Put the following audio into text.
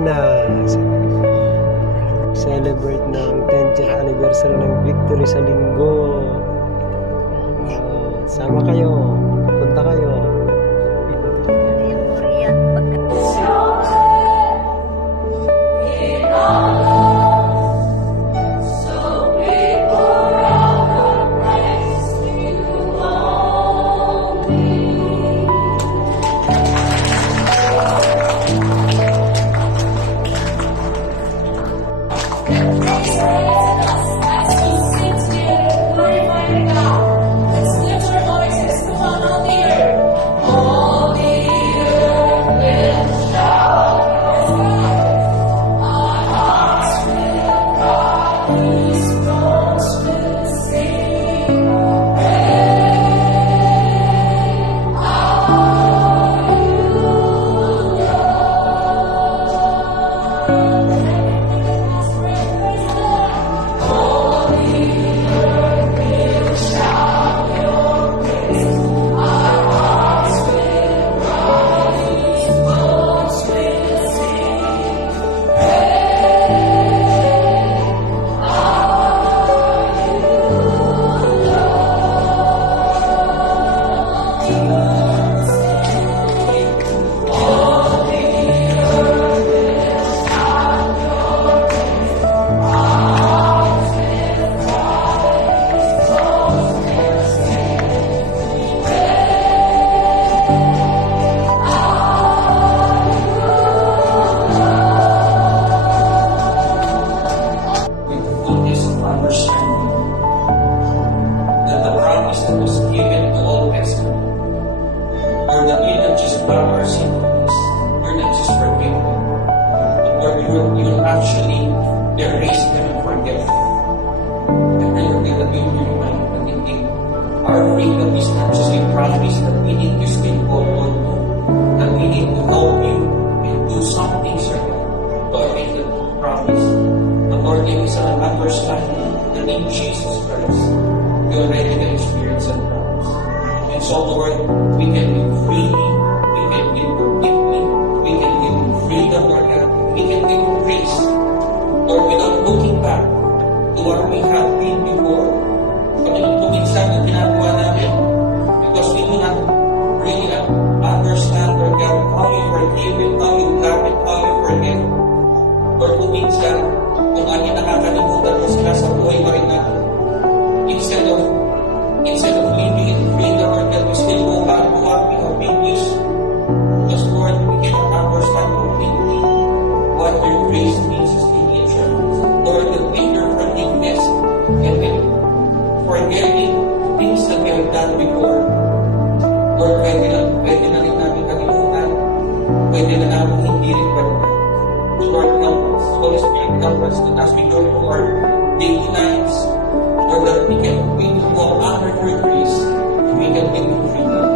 China. Celebrate ng 10th anniversary ng victory sa linggo. Sama kayo. Punta kayo. Actually, erase them and forget them. And I think that we will remind that indeed our freedom is not just a promise that we need to stay hold on to, that we need to help you and do something certain to attain that promise. But Lord, give us an understanding that in Jesus Christ, we already can experience that promise. And so, Lord, we can live freely, we can live forgively, we can live in freedom, Lord God, we can live in grace. Lord, without looking back to what we have been before, Panginoon, kuminsan ang ginagawa namin because we do not really understand, Lord God, how you forgive and how you love and how you forget. Lord, kuminsan, kung aking nakakalimutan mo sila sa buhay pa rin natin, instead of living in freedom, Lord God, we still go back to what we have been used. Because, Lord, we cannot understand completely what your grace means as the nature. Lord, that with your forgiveness and with forgetting things that we have done before, Lord, pwede na rin namin kalimutan, pwede na namin hindi rin balikan. So, Lord, help us. Holy Spirit, help us that as we go through our daily lives, Lord, that we will go under your grace, and we can live in freedom.